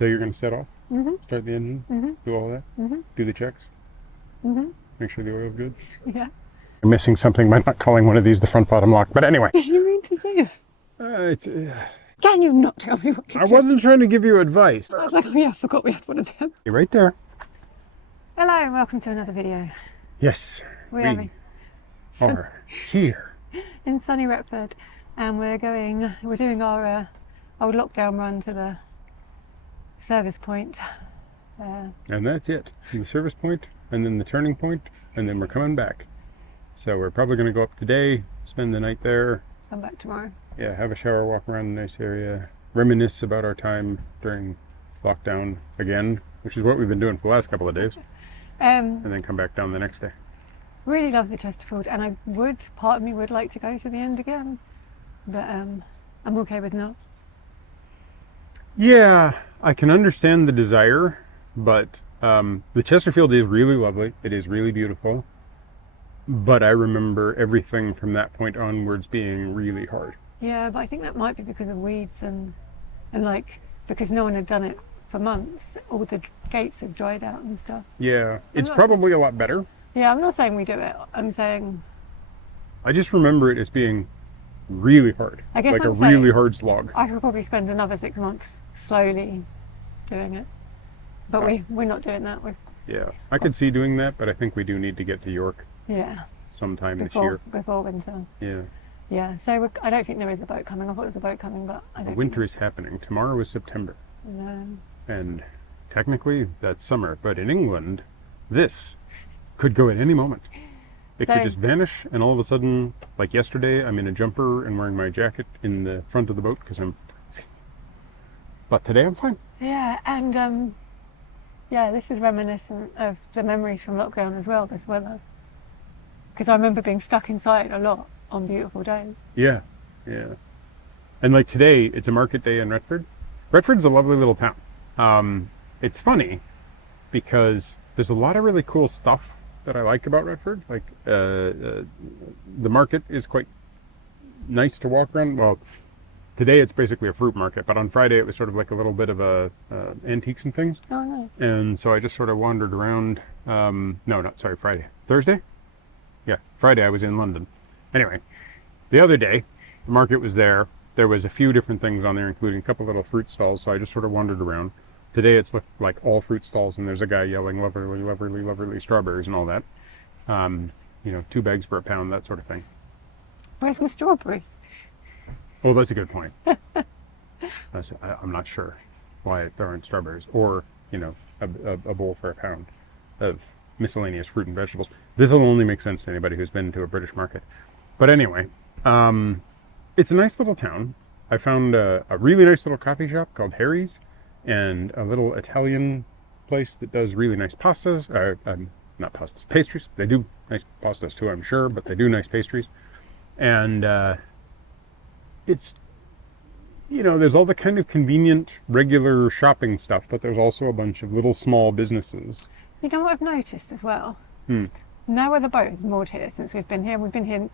So you're going to set off? Mm-hmm. Start the engine? Mm-hmm. Do all that? Mm-hmm. Do the checks? Mm-hmm. Make sure the oil's good? Yeah. I'm missing something by not calling one of these the front bottom lock. But anyway. Did you mean to say that? Can you not tell me what to do? I wasn't trying to give you advice. I was like, oh yeah, I forgot we had one of them. You're right there. Hello and welcome to another video. Yes. We are here. In sunny Retford, and we're doing our old lockdown run to the service point. And that's it. The service point, and then the turning point, and then we're coming back. So we're probably going to go up today, spend the night there. Come back tomorrow. Yeah, have a shower, walk around a nice area, reminisce about our time during lockdown again, which is what we've been doing for the last couple of days. And then come back down the next day. Really loves the Chesterfield, and part of me would like to go to the end again, but I'm okay with not. Yeah, I can understand the desire, but the Chesterfield is really lovely. It is really beautiful. But I remember everything from that point onwards being really hard. Yeah, but I think that might be because of weeds and like, because no one had done it for months. All the gates had dried out and stuff. Yeah, it's probably a lot better. Yeah, I'm not saying we do it. I'm saying... I just remember it as being really hard. I guess like a really hard slog. I could probably spend another 6 months slowly doing it. But we're not doing that. Yeah, I could see doing that, but I think we do need to get to York. Yeah. Sometime this year. Before winter. Yeah. Yeah, so I don't think there is a boat coming. I thought there was a boat coming, but I don't. Winter is happening. Tomorrow is September. No. And technically that's summer, but in England, this could go at any moment. It could just vanish, and all of a sudden, like yesterday, I'm in a jumper and wearing my jacket in the front of the boat because I'm freezing. But today I'm fine. Yeah, and yeah, this is reminiscent of the memories from lockdown as well, this weather. Because I remember being stuck inside a lot on beautiful days. Yeah, yeah. And like today, it's a market day in Retford. Retford's a lovely little town. It's funny because there's a lot of really cool stuff that I like about Retford. Like the market is quite nice to walk around. Well, today it's basically a fruit market, but on Friday it was sort of like a little bit of antiques and things. Oh, nice. And so I just sort of wandered around. Friday. Thursday? Yeah, Friday I was in London. Anyway, the other day, the market was there. There was a few different things on there, including a couple little fruit stalls, so I just sort of wandered around. Today it's like all fruit stalls, and there's a guy yelling lovely, lovely, lovely strawberries and all that. 2 bags for £1, that sort of thing. Where's my strawberries? Oh, that's a good point. I'm not sure why there aren't strawberries, or, a bowl for £1 of miscellaneous fruit and vegetables. This will only make sense to anybody who's been to a British market. But anyway, it's a nice little town. I found a really nice little coffee shop called Harry's, and a little Italian place that does really nice pastas. Not pastas, pastries. They do nice pastas too, I'm sure, but they do nice pastries. And it's, there's all the kind of convenient, regular shopping stuff, but there's also a bunch of little small businesses. You know what I've noticed as well? Now the boat is moored here since we've been here. We've been here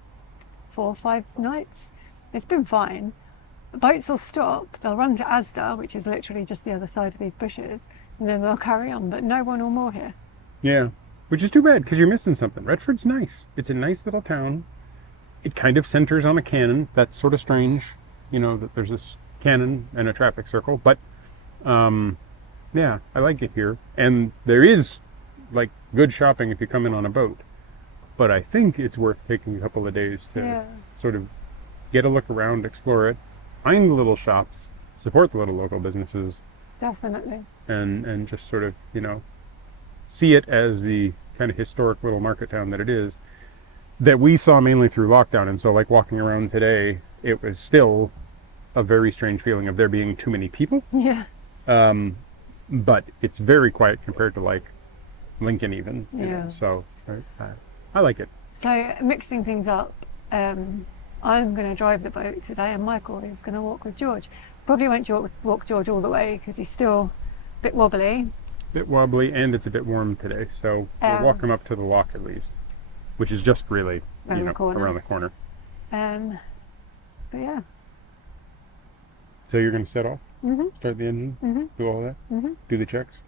4 or 5 nights. It's been fine. The boats will stop. They'll run to Asda, which is literally just the other side of these bushes, and then they'll carry on. But no one will moor here. Yeah, which is too bad because you're missing something. Retford's nice. It's a nice little town. It kind of centers on a cannon. That's sort of strange, that there's this cannon and a traffic circle. But yeah, I like it here, and there is like good shopping if you come in on a boat, but I think it's worth taking a couple of days to sort of get a look around, explore it, find the little shops, support the little local businesses. Definitely. And just sort of, see it as the kind of historic little market town that it is, that we saw mainly through lockdown. And so like walking around today, it was still a very strange feeling of there being too many people. Yeah. But it's very quiet compared to like Lincoln even. Yeah. So I like it. So mixing things up, I'm going to drive the boat today, and Michael is going to walk with George. Probably won't walk George all the way because he's still a bit wobbly. And it's a bit warm today, so we'll walk him up to the lock at least, which is just really around the corner. But yeah. So you're going to set off? Start the engine, do all that, do the checks,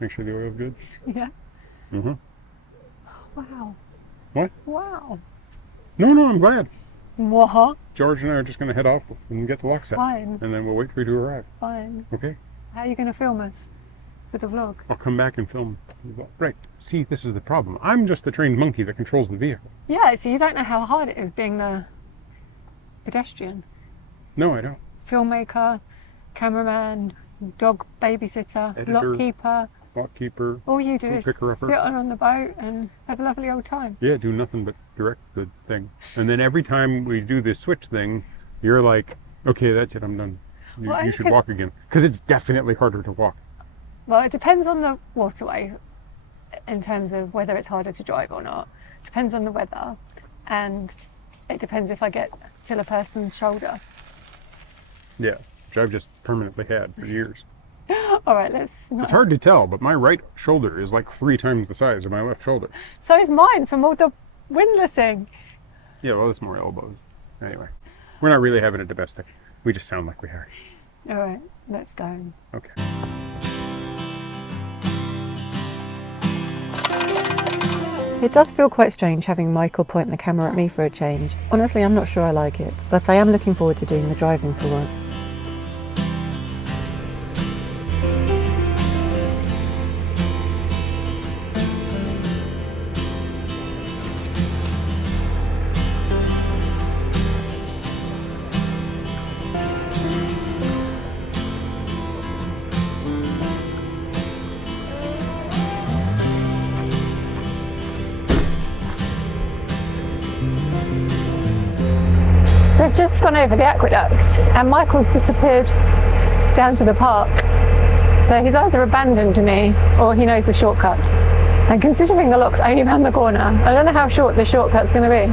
make sure the oil's good. Yeah. Wow. What? Wow. No, I'm glad. What? George and I are just going to head off and get the lock set. Fine. And then we'll wait for you to arrive. Fine. Okay? How are you going to film us for the vlog? I'll come back and film. Right. See, this is the problem. I'm just the trained monkey that controls the vehicle. Yeah, so you don't know how hard it is being the pedestrian. No, I don't. Filmmaker, cameraman, dog babysitter, Editor. lockkeeper. Lockkeeper. All you do is sit picker-upper. on the boat and have a lovely old time. Yeah, do nothing but direct the thing. And then every time we do this switch thing, you're like, okay, that's it, I'm done. You should walk again. Because it's definitely harder to walk. Well, it depends on the waterway in terms of whether it's harder to drive or not. Depends on the weather. And it depends if I get till a person's shoulder. Yeah, which I've just permanently had for years. All right, let's not... It's hard to tell, but my right shoulder is like 3 times the size of my left shoulder. So is mine from all the windlassing. Yeah, well, it's more elbows. Anyway, we're not really having a domestic. We just sound like we are. All right, let's go. Okay. It does feel quite strange having Michael point the camera at me for a change. Honestly, I'm not sure I like it, but I am looking forward to doing the driving for once. So I've just gone over the aqueduct and Michael's disappeared down to the park. So he's either abandoned me or he knows the shortcut. And considering the lock's only around the corner, I don't know how short the shortcut's going to be.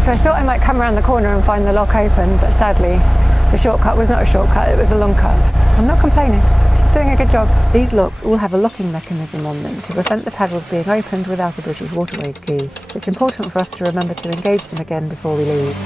So I thought I might come around the corner and find the lock open, but sadly the shortcut was not a shortcut, it was a long cut. I'm not complaining, it's doing a good job. These locks all have a locking mechanism on them to prevent the paddles being opened without a British Waterways key. It's important for us to remember to engage them again before we leave.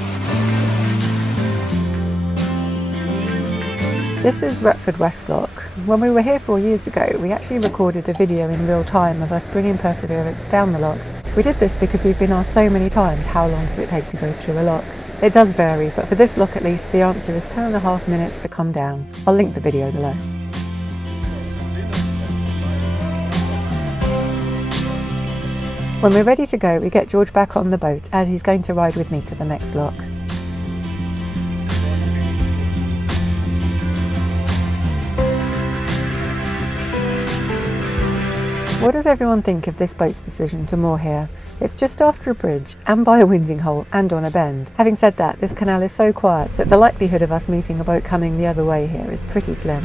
This is Retford West Lock. When we were here 4 years ago, we actually recorded a video in real time of us bringing Perseverance down the lock. We did this because we've been asked so many times how long does it take to go through a lock. It does vary, but for this lock at least, the answer is 10.5 minutes to come down. I'll link the video below. When we're ready to go, we get George back on the boat as he's going to ride with me to the next lock. What does everyone think of this boat's decision to moor here? It's just after a bridge, and by a winding hole, and on a bend. Having said that, this canal is so quiet that the likelihood of us meeting a boat coming the other way here is pretty slim.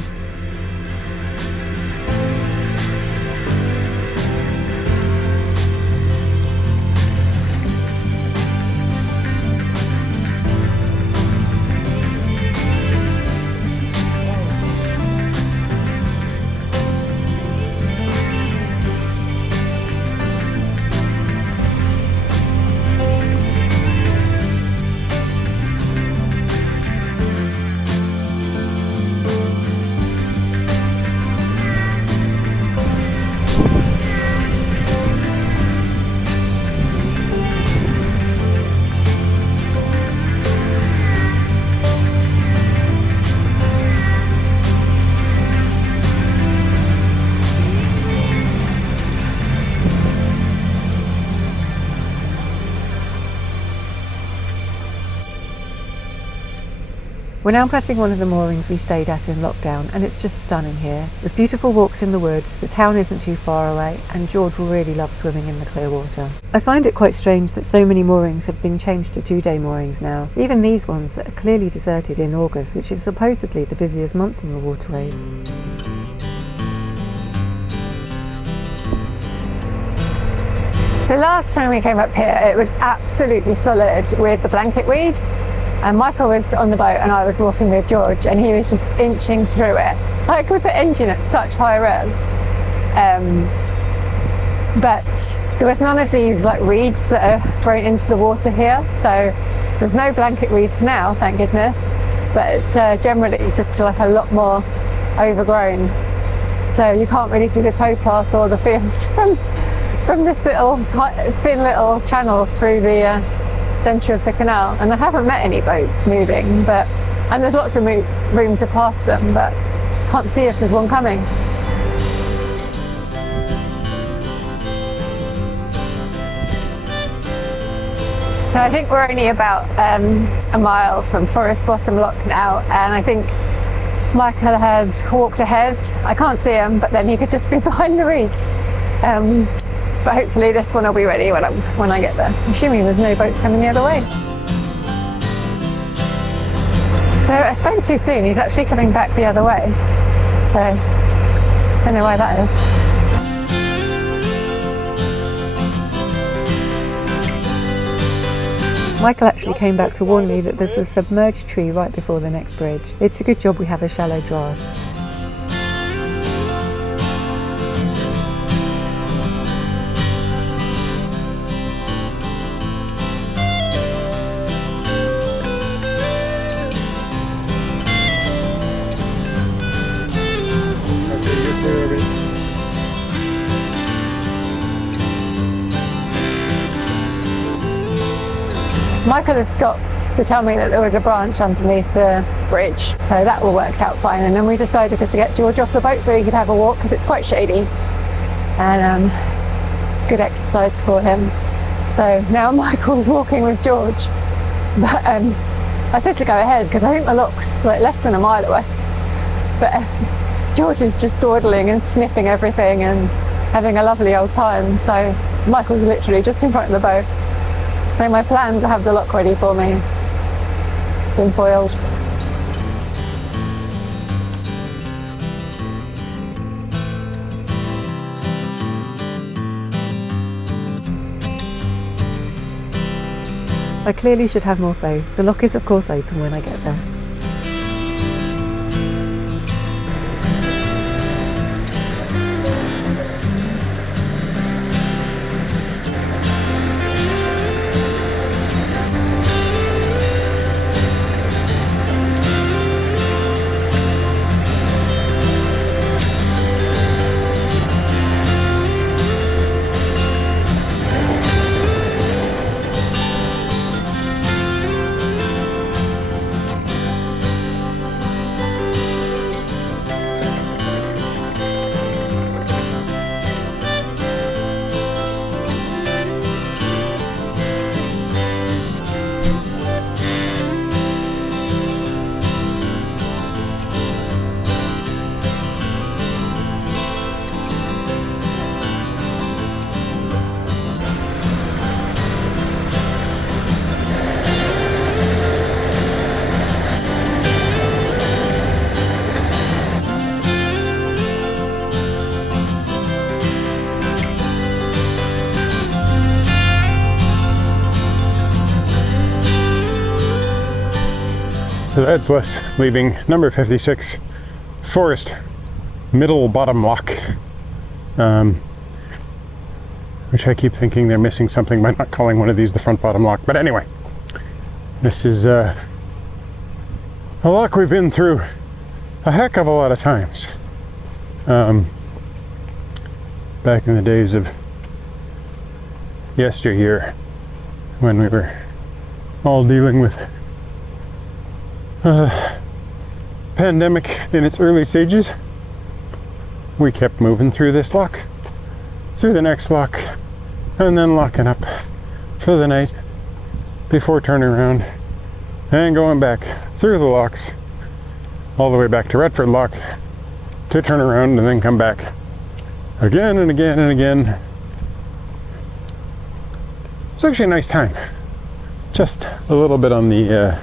We're now passing one of the moorings we stayed at in lockdown, and it's just stunning here. There's beautiful walks in the wood, the town isn't too far away, and George will really love swimming in the clear water. I find it quite strange that so many moorings have been changed to 2-day moorings now, even these ones that are clearly deserted in August, which is supposedly the busiest month on the waterways. The last time we came up here, it was absolutely solid with the blanket weed. And Michael was on the boat and I was walking with George, and he was just inching through it, like with the engine at such high revs. But there was none of these like reeds that are thrown into the water here. So there's no blanket weeds now, thank goodness. But it's generally just like a lot more overgrown. So you can't really see the towpath or the fields from this little thin little channel through the centre of the canal. And I haven't met any boats moving, and there's lots of room to pass them, but can't see if there's one coming. So I think we're only about a mile from Forest Bottom Lock now, and I think Michael has walked ahead. I can't see him, but then he could just be behind the reeds. But hopefully this one will be ready when I get there. Assuming there's no boats coming the other way. So I spoke too soon. He's actually coming back the other way. So I don't know why that is. Michael actually came back to warn me that there's a submerged tree right before the next bridge. It's a good job we have a shallow draft. Michael had stopped to tell me that there was a branch underneath the bridge, so that all worked out fine. And then we decided to get George off the boat so he could have a walk, because it's quite shady and it's good exercise for him. So now Michael's walking with George, but I said to go ahead because I think the lock's like less than a mile away. But George is just dawdling and sniffing everything and having a lovely old time. So Michael's literally just in front of the boat. So my plan to have the lock ready for me, it's been foiled. I clearly should have more faith. The lock is of course open when I get there. So that's us leaving number 56, Forest Middle Bottom Lock, which I keep thinking they're missing something by not calling one of these the front bottom lock. But anyway, this is a lock we've been through a heck of a lot of times. Back in the days of yesteryear, when we were all dealing with pandemic in its early stages, we kept moving through this lock, through the next lock, and then locking up for the night before turning around and going back through the locks all the way back to Retford lock to turn around and then come back again and again and again. It's actually a nice time, just a little bit on the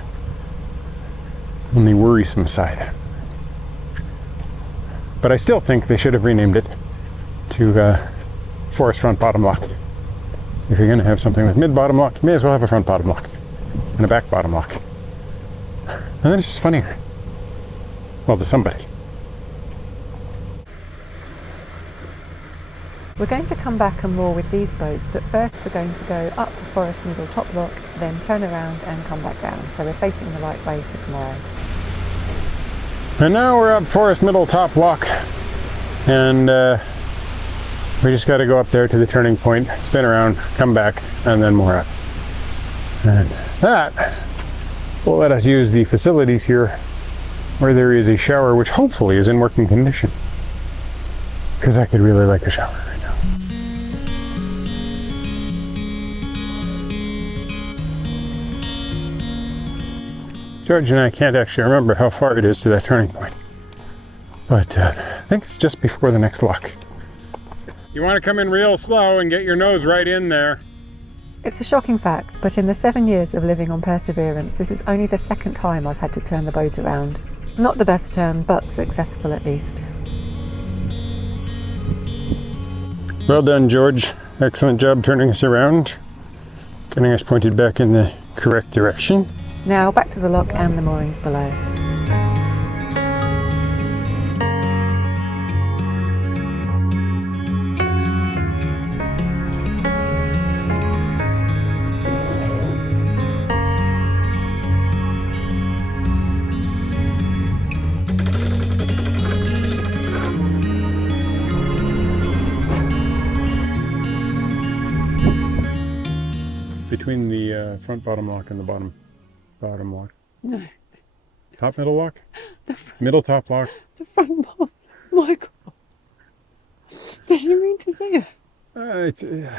worrisome side. But I still think they should have renamed it to Forest Front Bottom Lock. if you're going to have something with mid-bottom lock, you may as well have a front bottom lock and a back bottom lock. And then it's just funnier. Well, to somebody. We're going to come back and moor with these boats, but first we're going to go up Forest Middle top lock, then turn around and come back down. So we're facing the right way for tomorrow. And now we're up Forest Middle top lock, and we just got to go up there to the turning point, spin around, come back, and then more up. And that will let us use the facilities here where there is a shower, which hopefully is in working condition, because I could really like a shower right now. George and I can't actually remember how far it is to that turning point, but I think it's just before the next lock. You want to come in real slow and get your nose right in there. It's a shocking fact, but in the 7 years of living on Perseverance, this is only the second time I've had to turn the boat around. Not the best turn, but successful at least. Well done, George. Excellent job turning us around, getting us pointed back in the correct direction. Now back to the lock and the moorings below. Between the front bottom lock and the bottom lock. No, Top middle lock? Middle top lock? the front bottom. Michael, did you mean to say that?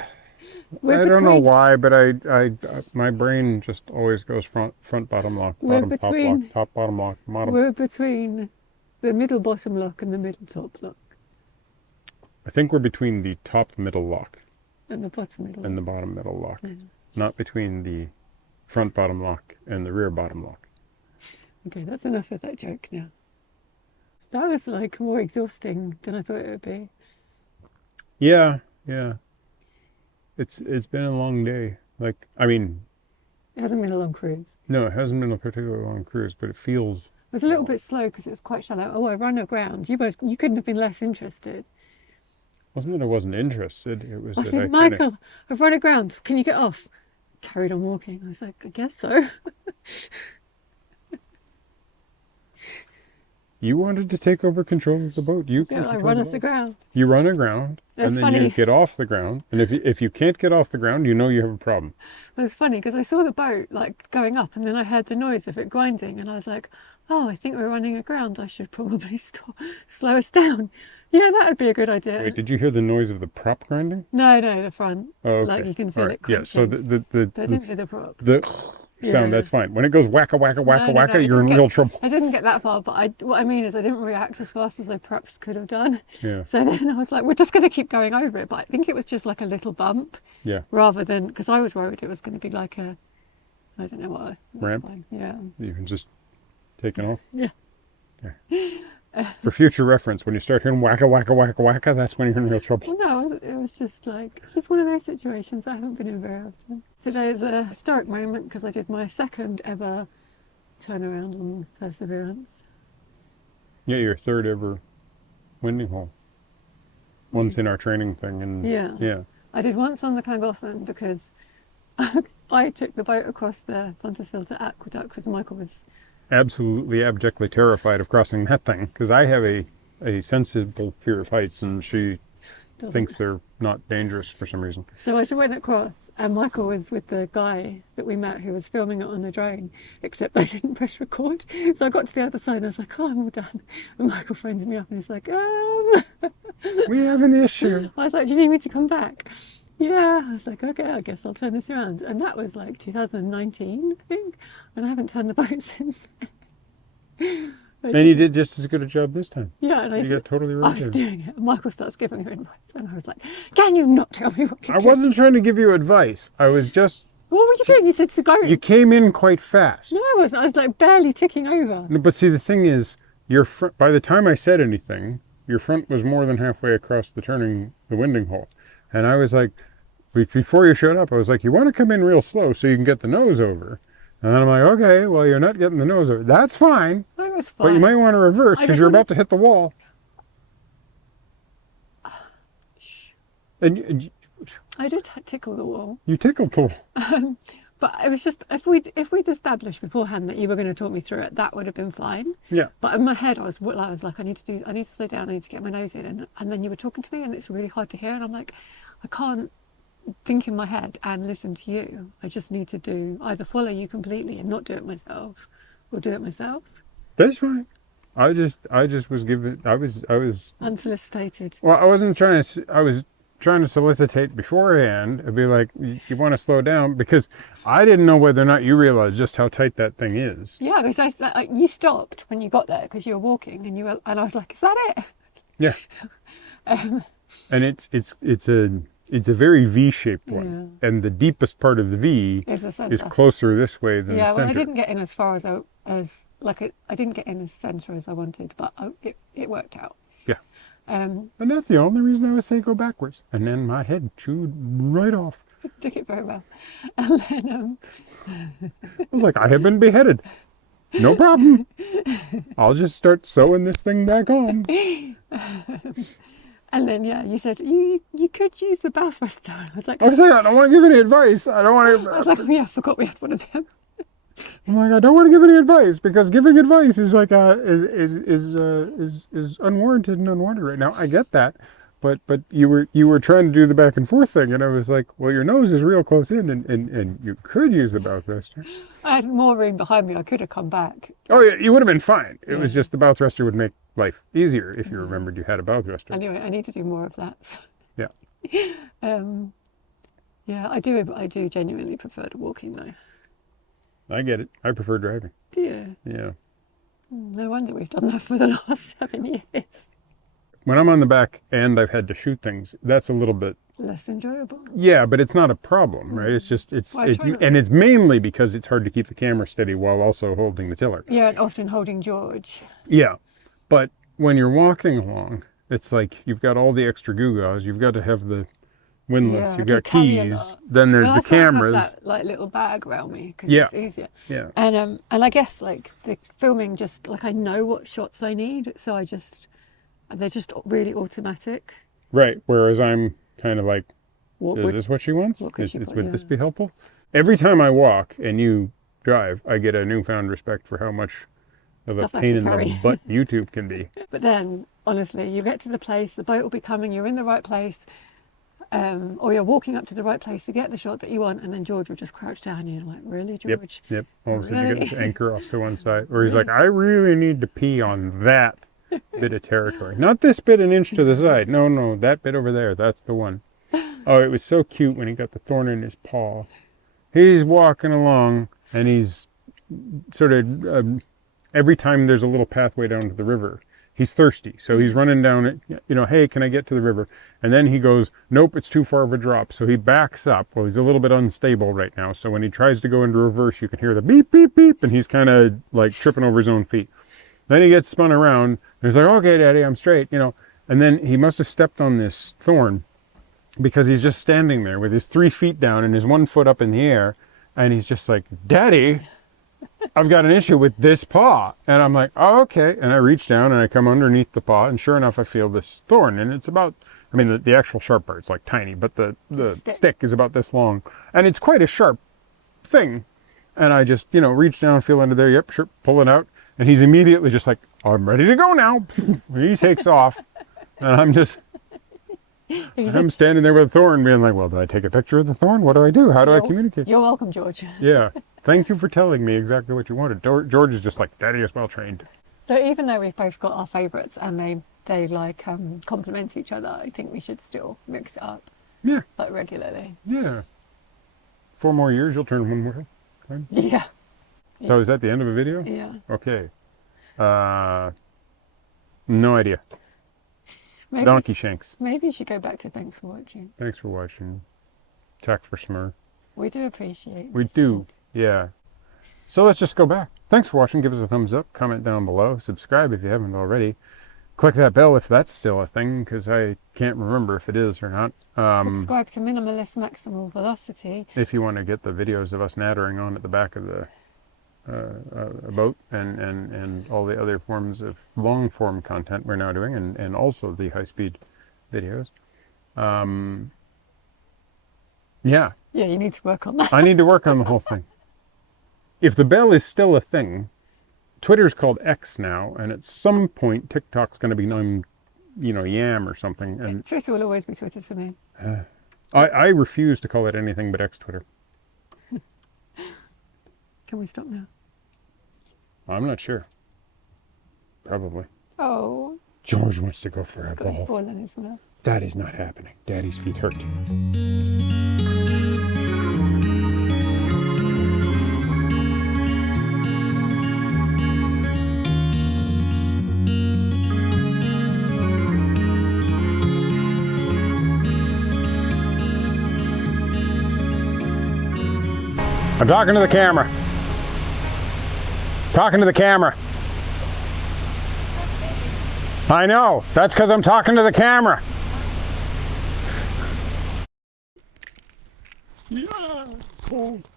I don't know why, but I my brain just always goes front bottom lock, bottom top lock, top bottom lock, bottom. We're between the middle bottom lock and the middle top lock. I think we're between the top middle lock And the bottom middle. and the bottom middle lock, Mm. not between the front bottom lock and the rear bottom lock. Okay, that's enough of that joke now. That was like more exhausting than I thought it would be. Yeah. It's been a long day. Like, I mean, It hasn't been a long cruise. no, it hasn't been a particularly long cruise, but it feels. It was a little bit slow because it's quite shallow. Oh, I run aground. You couldn't have been less interested. Wasn't that I wasn't interested. It was I that said, Michael, I've run aground. Can you get off? Carried on walking. I was like, I guess so. You wanted to take over control of the boat. You Yeah, I run us aground. You run aground, That's and then you funny. get off the ground. And if you can't get off the ground, you know you have a problem. It was funny because I saw the boat like going up and then I heard the noise of it grinding and I was like, oh, I think we're running aground. I should probably slow us down. Yeah, that would be a good idea. Wait, did you hear the noise of the prop grinding? No, the front. Oh, okay. Like you can feel All right. it. Yeah. So crunching. But I didn't hear the prop. the sound, Yeah. that's fine. When it goes wacka wacka wacka No, wacka, I you're in didn't real get- trouble. I didn't get that far, but what I mean is I didn't react as fast as I perhaps could have done. Yeah. So then I was like, we're just going to keep going over it. But I think it was just like a little bump Yeah. rather than, because I was worried it was going to be like a, I don't know what. That's Ramp? fine. Yeah. You can just take it off. Yeah. For future reference, when you start hearing wacka wacka wacka wacka, that's when you're in real trouble. Well, no, it was just like, it's just one of those situations I haven't been in very often. Today is a historic moment because I did my second ever turnaround on Perseverance. Yeah, your third ever winding hole. Once in our training thing, and Yeah. I did once on the Llangollen because I took the boat across the Pontysilta Aqueduct because Michael was, absolutely abjectly terrified of crossing that thing, because I have a sensible fear of heights, and she doesn't- thinks they're not dangerous for some reason. So I just went across and Michael was with the guy that we met who was filming it on the drone, except I didn't press record. So I got to the other side and I was like, oh, I'm all done. And Michael phones me up and he's like, We have an issue. I was like, do you need me to come back? Yeah. I was like, okay, I guess I'll turn this around. And that was like 2019, I think. And I haven't turned the boat since then. And you did just as good a job this time. Yeah, and You got totally I right was there. doing it. And Michael starts giving her advice. And I was like, can you not tell me what to I do? wasn't trying to give you advice. I was just, What were you doing? You said to go. you came in quite fast. No, I wasn't. I was like barely ticking over. No, but see, the thing is, your front, by the time I said anything, your front was more than halfway across the winding hole. And I was like, before you showed up, I was like, you want to come in real slow so you can get the nose over. And then I'm like, okay, well, you're not getting the nose over. That's fine. I was fine. But you might want to reverse because you're about to hit the wall. And I did tickle the wall. you tickled the wall. But it was just, if we'd established beforehand that you were going to talk me through it, that would have been fine. Yeah. But in my head, I was like, I need to slow down. I need to get my nose in. And then you were talking to me, and it's really hard to hear. And I'm like, I can't think in my head and listen to you. I just need to either follow you completely and not do it myself, or do it myself. That's fine. I just was giving. I was Unsolicited. Well, I wasn't trying to. I was trying to solicitate beforehand. I'd be like, you want to slow down, because I didn't know whether or not you realized just how tight that thing is. Yeah, because you stopped when you got there because you were walking, and I was like, is that it? Yeah. And it's a very V-shaped one, and the deepest part of the V is closer this way than the center. Yeah, well, I didn't get in as far I didn't get in as center as I wanted, but it worked out. Yeah. And that's the only reason I would say go backwards. And then my head chewed right off. took it very well. And then I was like, I have been beheaded. No problem. I'll just start sewing this thing back on. And then, yeah, you said, you could use the bow thruster. I was like, I don't want to give any advice. I don't want to. I was like, oh yeah, I forgot we had one of them. I'm like, I don't want to give any advice, because giving advice is like is unwarranted and unwanted right now. I get that, but you were trying to do the back and forth thing, and I was like, well, your nose is real close in, and you could use the bow thruster. I had more room behind me. I could have come back. Oh yeah, you would have been fine. It was just the bow thruster would make life easier if you remembered you had a bow thruster. Anyway, I need to do more of that. Yeah. Yeah, I do genuinely prefer to walking though. I get it. I prefer driving. Do you? Yeah. No wonder we've done that for the last 7 years. When I'm on the back and I've had to shoot things, that's a little bit less enjoyable. Yeah, but it's not a problem, right? It's just it's mainly because it's hard to keep the camera steady while also holding the tiller. Yeah, and often holding George. Yeah, but when you're walking along, it's like you've got all the extra gewgaws. You've got to have the windlass. You've got keys. Then there's the cameras. I have that like little bag around me because it's easier. Yeah. And I guess like the filming, just like I know what shots I need, so they're just really automatic. Right. Whereas I'm kind of like, is this what she wants? Would this be helpful? Every time I walk and you drive, I get a newfound respect for how much of a pain in the butt YouTube can be. But then, honestly, you get to the place, the boat will be coming, you're in the right place, or you're walking up to the right place to get the shot that you want, and then George will just crouch down and you're like, really, George? Yep. All of a sudden you get this anchor off to one side. Or he's like, I really need to pee on that bit of territory. Not this bit an inch to the side. No, that bit over there. That's the one. Oh, it was so cute when he got the thorn in his paw. He's walking along and he's sort of, every time there's a little pathway down to the river, he's thirsty. So he's running down it, hey, can I get to the river? And then he goes, nope, it's too far of a drop. So he backs up. Well, he's a little bit unstable right now. So when he tries to go into reverse, you can hear the beep, beep, beep. And he's kind of like tripping over his own feet. Then he gets spun around. And he's like, okay, Daddy, I'm straight, And then he must have stepped on this thorn because he's just standing there with his 3 feet down and his 1 foot up in the air. And he's just like, Daddy, I've got an issue with this paw. And I'm like, oh, okay. And I reach down and I come underneath the paw. And sure enough, I feel this thorn. And it's about, the actual sharp part's like tiny, but the stick is about this long. And it's quite a sharp thing. And I just, reach down, feel under there. Yep, sure, pull it out. And he's immediately just like, I'm ready to go now. He takes off. And I'm just, I'm standing there with a thorn being like, well, did I take a picture of the thorn? What do I do? How do I communicate? You're welcome, George. Yeah. Thank you for telling me exactly what you wanted. George is just like, Daddy is well trained. So even though we've both got our favourites and they like complement each other, I think we should still mix it up. Yeah. Like regularly. Yeah. 4 more years, you'll turn 1 more time. Yeah. So is that the end of a video? Yeah. Okay. No idea. Maybe, Donkey shanks. Maybe you should go back to thanks for watching. Thanks for watching. Tack for smur. We do appreciate We do. Yeah. So let's just go back. Thanks for watching. Give us a thumbs up. Comment down below. Subscribe if you haven't already. Click that bell if that's still a thing, because I can't remember if it is or not. Subscribe to Minimalist Maximal Velocity. If you want to get the videos of us nattering on at the back of the boat and all the other forms of long form content we're now doing, and also the high speed videos. Yeah. Yeah, you need to work on that. I need to work on the whole thing. If the bell is still a thing, Twitter's called X now, and at some point TikTok's going to be known, Yam or something. And Twitter will always be Twitter to me. I refuse to call it anything but X Twitter. Can we stop now? I'm not sure. Probably. Oh. George wants to go for a Got his ball. ball in his mouth. Daddy's not happening. Daddy's feet hurt. I'm talking to the camera. Talking to the camera. I know. That's because I'm talking to the camera. Yeah. Cold.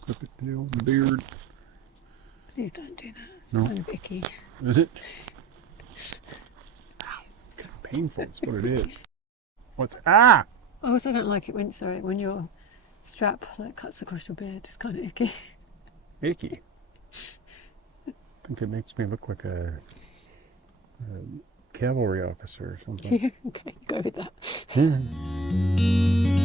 Clip its tail and beard. Please don't do that. It's No. kind of icky. Is it? Ow. It's kind of painful. That's what it is. What's I also don't like it when your strap cuts across your beard. It's kind of icky. icky? I think it makes me look like a cavalry officer or something. Okay, go with that. Hmm.